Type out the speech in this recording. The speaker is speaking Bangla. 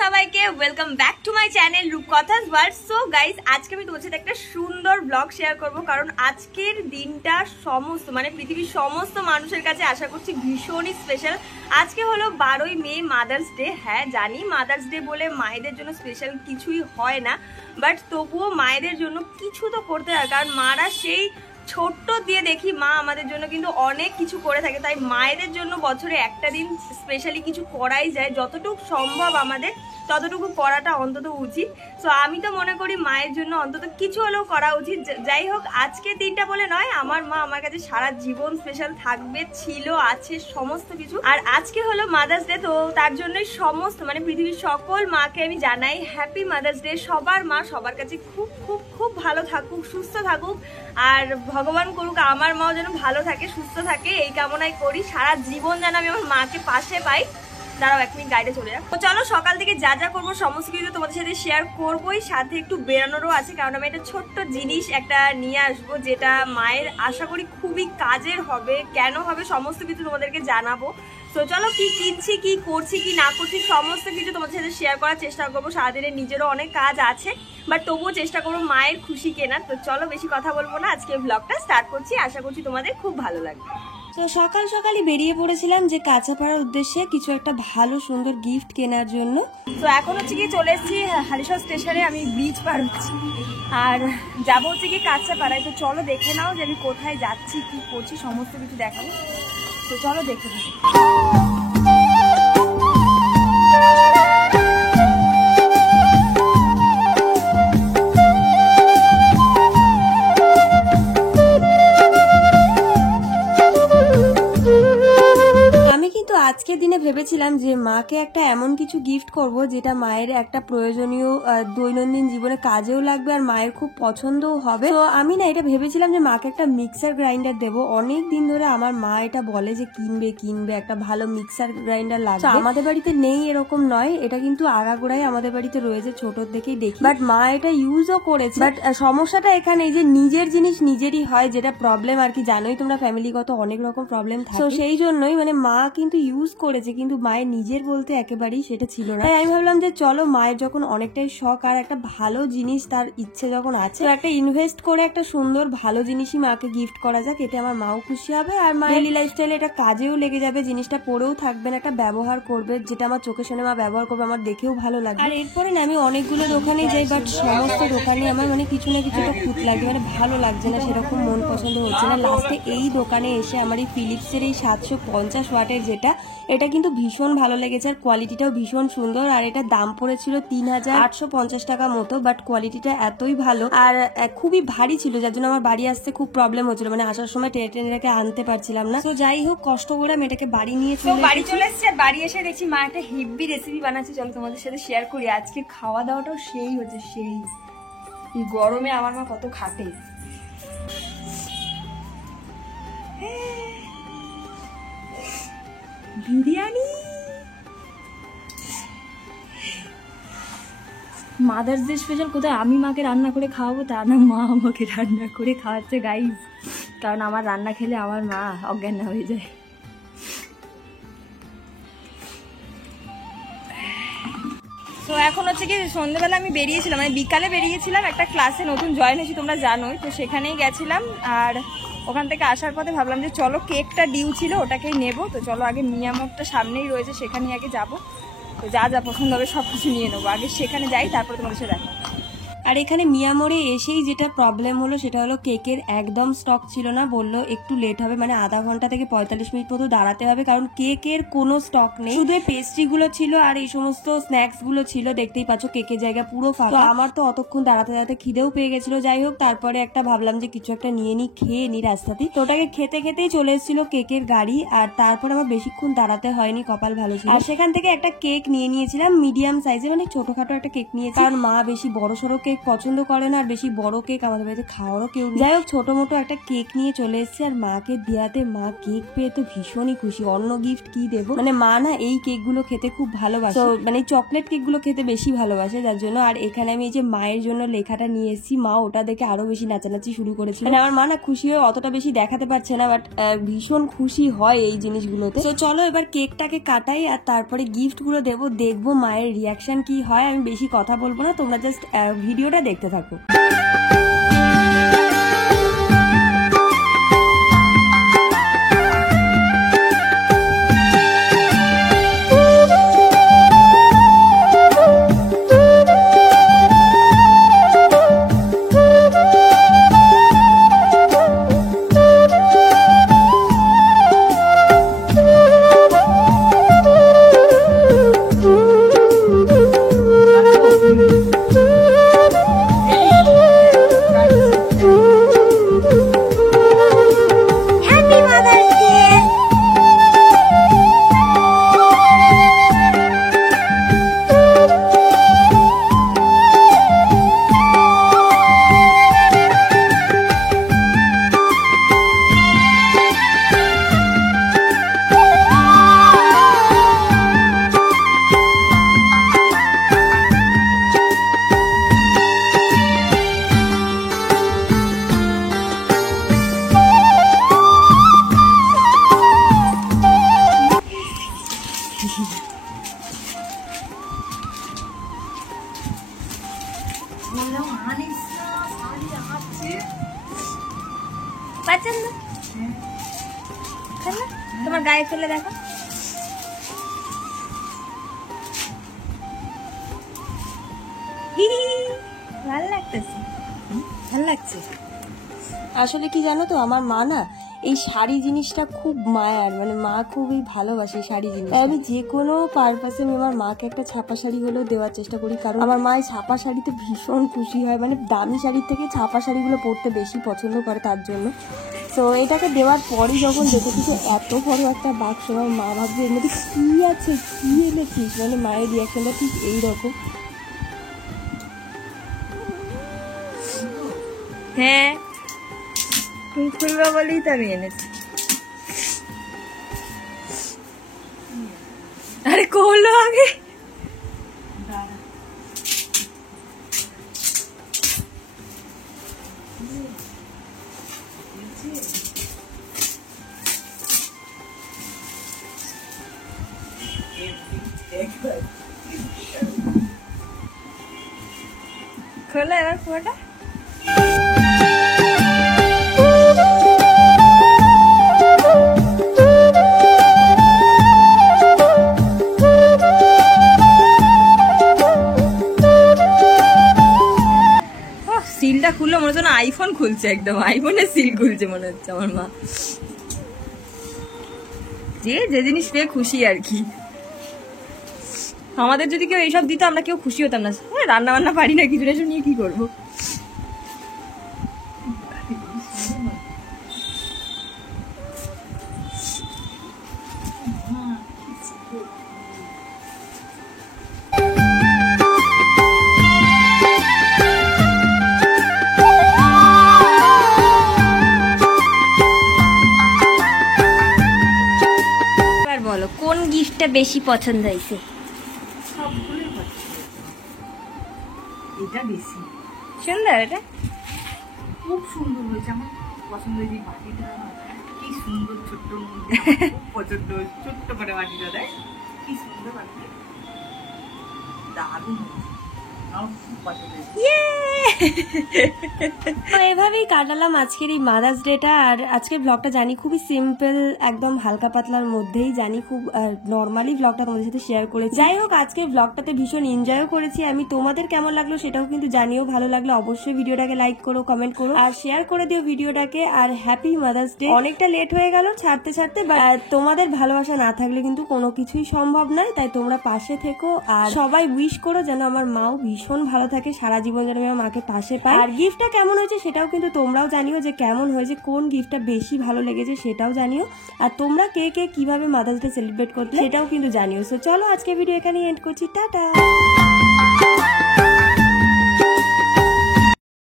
সবাইকে welcome back to my channel রূপকথাস ওয়ার্ল্ড। সো গাইস, আজকে আমি তোমাদের সাথে একটা সুন্দর ব্লগ শেয়ার করব, কারণ আজকের দিনটা সমস্ত পৃথিবীর সমস্ত মানুষের কাছে আশা করছি ভীষণই স্পেশাল। আজকে হলো 12ই মে, মাদার্স ডে। হ্যাঁ জানি মাদার্স ডে বলে মায়েদের জন্য স্পেশাল কিছুই হয় না, বাট তবুও মায়েদের জন্য কিছু তো করতে হয়, কারণ মারা সেই ছোট্ট দিয়ে দেখি মা আমাদের জন্য কিন্তু অনেক কিছু করে থাকে। তাই মায়েদের জন্য বছরে একটা দিন স্পেশালি কিছু করাই যায়, যতটুকু সম্ভব আমাদের ততটুকু করাটা অন্তত উচিত। সো আমি তো মনে করি মায়ের জন্য অন্তত কিছু হলেও করা উচিত। যাই হোক, আজকের দিনটা বলে নয়, আমার মা আমার কাছে সারা জীবন স্পেশাল থাকবে, ছিল, আছে সমস্ত কিছু। আর আজকে হলো মাদার্স ডে, তো তার জন্যই সমস্ত পৃথিবীর সকল মাকে আমি জানাই হ্যাপি মাদার্স ডে। সবার মা সবার কাছে খুব খুব খুব ভালো থাকুক, সুস্থ থাকুক, আর ভগবান করুক আমার মাও যেন ভালো থাকে, সুস্থ থাকে, এই কামনাই করি। সারা জীবন যেন আমি আমার মাকে পাশে পাই। দাঁড়াও, 1 মিনিট গাইডে চলে যাক। তো চলো, সকাল থেকে যা যা করবো সমস্ত কিছু তোমাদের সাথে শেয়ার করবোই, সাথে একটু বেরানোরও আছে, কারণ আমি একটা ছোট্ট জিনিস একটা নিয়ে আসবো, যেটা মায়ের আশা করি খুবই কাজের হবে। কেন হবে সমস্ত কিছু তোমাদেরকে জানাবো। তো চলো, কি কিনছি, কি করছি, কি না করছি সমস্ত কিছু তোমাদের সাথে শেয়ার করার চেষ্টা করবো। সারাদিনে নিজেরও অনেক কাজ আছে, বাট তবুও চেষ্টা করবো মায়ের খুশি কেনার। তো চলো, বেশি কথা বলবো না, আজকে ব্লগটা স্টার্ট করছি। আশা করছি তোমাদের খুব ভালো লাগবে। তো সকাল সকালই বেরিয়ে পড়েছিলাম যে কাঁচাপাড়ার উদ্দেশ্যে কিছু একটা ভালো সুন্দর গিফট কেনার জন্য। তো এখন হচ্ছে কি চলে এসেছি হালিশহর স্টেশনে, আমি ব্রিজ পার হচ্ছি আর যাবো হচ্ছে কি কাঁচাপাড়ায়। তো চলো দেখে নাও যে আমি কোথায় যাচ্ছি, কি করছি সমস্ত কিছু দেখাবো। তো চলো দেখে নাও। আজকের দিনে ভেবেছিলাম যে মাকে একটা এমন কিছু গিফট করব যেটা মায়ের একটা প্রয়োজনীয় দৈনন্দিন জীবনে কাজেও লাগবে আর মায়ের খুব পছন্দও হবে। তো আমি না এটা ভেবেছিলাম যে মাকে একটা মিক্সার গ্রাইন্ডার দেবো। অনেক দিন ধরে আমার মা এটা বলে যে কিনবে একটা ভালো মিক্সার গ্রাইন্ডার লাগবে। আমাদের বাড়িতে নেই এরকম নয়, এটা কিন্তু আগাগোড়াই আমাদের বাড়িতে রয়েছে, ছোটর থেকেই দেখি, বাট মা এটা ইউজও করেছে। বাট সমস্যাটা এখানে যে নিজের জিনিস নিজেরই হয়, যেটা প্রবলেম আর কি। জানোই তোমরা ফ্যামিলিগত অনেক রকম প্রবলেম থাকে, তো সেই জন্যই মা কিন্তু ইউজ করেছে, কিন্তু মায়ের নিজের বলতে একেবারেই সেটা ছিল না। তাই আমি ভাবলাম যে চলো, মায়ের যখন অনেকটাই শখ আর একটা ভালো জিনিস তার ইচ্ছে যখন আছে, একটা ইনভেস্ট করে একটা সুন্দর ভালো জিনিসই মাকে গিফট করা যাক। এতে আমার মাও খুশি হবে আর মা ডেইলি লাইফস্টাইলে এটা কাজেও লেগে যাবে, জিনিসটা পরেও থাকবে না, একটা ব্যবহার করবে, যেটা আমার চোখে শুনে মা ব্যবহার করবে, আমার দেখেও ভালো লাগবে। আর এরপরে না আমি অনেকগুলো দোকানে যাই, বাট সমস্ত দোকানে আমার কিছু না কিছু একটা খুঁত লাগছে, ভালো লাগছে না, সেরকম মন পছন্দ হচ্ছে না। লাস্টে এই দোকানে এসে আমার এই ফিলিপসের এই 750 ওয়াটের যেটা, এটা কিন্তু ভীষণ ভালো লেগেছে আর কোয়ালিটিটাও ভীষণ সুন্দর। আর এটা দাম পড়েছিল 3850 টাকা মতো, বাট কোয়ালিটিটা এতই ভালো আর খুবই ভারী ছিল, যার জন্য আমার বাড়ি আসতে খুব প্রবলেম হচ্ছিল, আসার সময় টেনে রেখে আনতে পারছিলাম না। তো যাই হোক, কষ্ট করে আমি এটাকে বাড়ি নিয়ে বাড়ি চলে এসেছি। আর বাড়ি এসে দেখছি মা একটা হেভি রেসিপি বানাচ্ছে, চলো তোমাদের সাথে শেয়ার করি। আজকে খাওয়া দাওয়াটাও সেই হচ্ছে, সেই এই গরমে আমার মা কত খাটে। Biryani, mother's day special. কোথায় আমি মাকে রান্না করে খাওয়াবো, তা না, মা আমাকে রান্না করে খাওয়াচ্ছে গাইজ, কারণ আমার রান্না খেলে আমার মা অজ্ঞান হয়ে যায়। তো এখন হচ্ছে কি সন্ধ্যেবেলা আমি বেরিয়েছিলাম, বিকালে বেরিয়েছিলাম, একটা ক্লাসে নতুন জয়েন হয়েছি, তোমরা জানোই, তো সেখানেই গেছিলাম। আর ওখান থেকে আসার পথে ভাবলাম যে চলো, কেকটা ডিউ ছিল ওটাকেই নেবো। তো চলো, আগে মিয়ামোড়টা সামনেই রয়েছে, সেখানেই আগে যাবো। তো যা যা পছন্দ হবে সব কিছু নিয়ে নেবো, আগে সেখানে যাই, তারপরে তোমাদের সাথে দেখা। আর এখানে মিয়ামোড়ে এসেই যেটা প্রবলেম হলো সেটা হলো কেকের একদম স্টক ছিল না, বললো একটু লেট হবে, আধা ঘন্টা থেকে 45 মিনিট মতো দাঁড়াতে হবে, কারণ কেকের কোনো স্টক নেই, শুধু পেস্ট্রি গুলো ছিল আর এই সমস্ত স্ন্যাক্স গুলো ছিল। দেখতেই পাচ্ছ কেকের জায়গা পুরো ফাঁকা। আমার তো অতক্ষণ দাঁড়াতে খিদেও পেয়ে গেছিল। যাই হোক, তারপরে একটা ভাবলাম যে কিছু একটা নিয়ে নি, খেয়ে নি রাস্তাতেই। তো ওটাকে খেতে খেতেই চলে এসেছিল কেকের গাড়ি, আর তারপর আমার বেশিক্ষণ দাঁড়াতে হয়নি, কপাল ভালো ছিল। আর সেখান থেকে একটা কেক নিয়ে নিয়েছিলাম মিডিয়াম সাইজের, ছোটখাটো একটা কেক নিয়েছি, কারণ মা বেশি বড় সড়ো কেক কেক পছন্দ করে না, আর বেশি বড় কেক আমাদের বাড়িতে খাওয়ারও কেউ নেই। যাই হোক ছোট মোটো একটা কেক নিয়ে চলে এসেছে, আর মাকে দেওয়াতে মা কেক পেয়ে তো ভীষণই খুশি। অন্য গিফট কি দেবো, মানে মা না এই কেক গুলো খেতে খুব ভালোবাসে, মানে চকলেট কেক গুলো খেতে বেশি ভালোবাসে যার জন্য। আর এখানে আমি এই যে মায়ের জন্য লেখাটা নিয়ে এসেছি, মা ওটা দেখে আরো বেশি নাচানাচি শুরু করেছিল। মানে আমার মা না খুশি হয়ে অতটা বেশি দেখাতে পারছে না, বাট ভীষণ খুশি হয় এই জিনিসগুলোতে। তো চলো এবার কেকটাকে কাটাই আর তারপরে গিফট গুলো দেবো, দেখবো মায়ের রিয়াকশন কি হয়। আমি বেশি কথা বলবো না, তোমরা জাস্ট ভিডিওটা দেখতে থাকো। তোমার গায়ে ফেলে দেখো, ভালো লাগতেছে, ভালো লাগছে। আসলে কি জানো তো, আমার মা না এই শাড়ি জিনিসটা খুব মায়ার, মানে মা খুবই ভালোবাসে শাড়ি জিনিস। আমি যে কোনো পারপাসে আমি আমার মাকে একটা ছাপা শাড়ি হলেও দেওয়ার চেষ্টা করি, কারণ আমার মা এই ছাপা শাড়িতে ভীষণ খুশি হয়, মানে দামি শাড়ির থেকে ছাপা শাড়িগুলো পরতে বেশি পছন্দ করে তার জন্য। তো এটাকে দেওয়ার পরই যখন দেখেছি যে এত বড় একটা বাক্স, আমার মা ভাবছে এর মধ্যে কি আছে, কি এনেছিস, মানে মায়ের রিয়াকশনটা ঠিক এইরকম। হ্যাঁ তুমি খুলবা বলেই তো আমি এনেছি। আরে করলো আগে খোলো এবার পুরোটা। সিলটা খুললো মনে হচ্ছে না আইফোন খুলছে, একদম আইফোনের সিল খুলছে মনে হচ্ছে আমার মা। যে জিনিস পেয়ে খুশি আর কি। আমাদের যদি কেউ এইসব দিত আমরা কেউ খুশি হতাম না। রান্না বান্না পারি না, কিছু এসব নিয়ে কি করবো। বলো কোন গিফটটা বেশি পছন্দ হয়েছে? এটা বেশি সুন্দর, এটা খুব সুন্দর হয়েছে, আমার পছন্দ হয়েছে। বাটিটা কি সুন্দর, ছোট্ট পছন্দ, ছোট্ট করে বাটিটা দেয়, কি সুন্দর বাটি, দারুণ হয়েছে, আমার খুব পছন্দ হয়েছে। তো এভাবেই কাটালাম আজকের এই মাদার্স ডেটা। আর আজকের ব্লগটা জানি খুবই সিম্পল, একদম হালকা পাতলার মধ্যেই, জানি খুব নর্মালি ব্লগটা তোমাদের সাথে শেয়ার করেছি। যাই হোক আজকের ব্লগটাতে ভীষণ এনজয়ও করেছি আমি। তোমাদের কেমন লাগলো সেটাও কিন্তু জানিও। ভালো লাগলো অবশ্যই ভিডিওটাকে লাইক করো, কমেন্ট করো আর শেয়ার করে দিও ভিডিওটাকে। আর হ্যাপি মাদার্স ডে। অনেকটা লেট হয়ে গেল ছাড়তে, তোমাদের ভালোবাসা না থাকলে কিন্তু কোনো কিছুই সম্ভব নয়, তাই তোমরা পাশে থেকো আর সবাই উইশ করো যেন আমার মাও ভীষণ ভালো থাকে, সারা জীবন যেন আমার মাকে পাশে পাই। আর গিফটটা কেমন হয়েছে সেটাও কিন্তু তোমরাও জানিও, যে কেমন হয়েছে, কোন গিফটটা বেশি ভালো লেগেছে সেটাও জানিও। আর তোমরা কে কে কিভাবে মাদার্স ডে সেলিব্রেট করতে সেটাও কিন্তু জানিও। সো চলো আজকে ভিডিও এখানে এন্ড করছি, টাটা।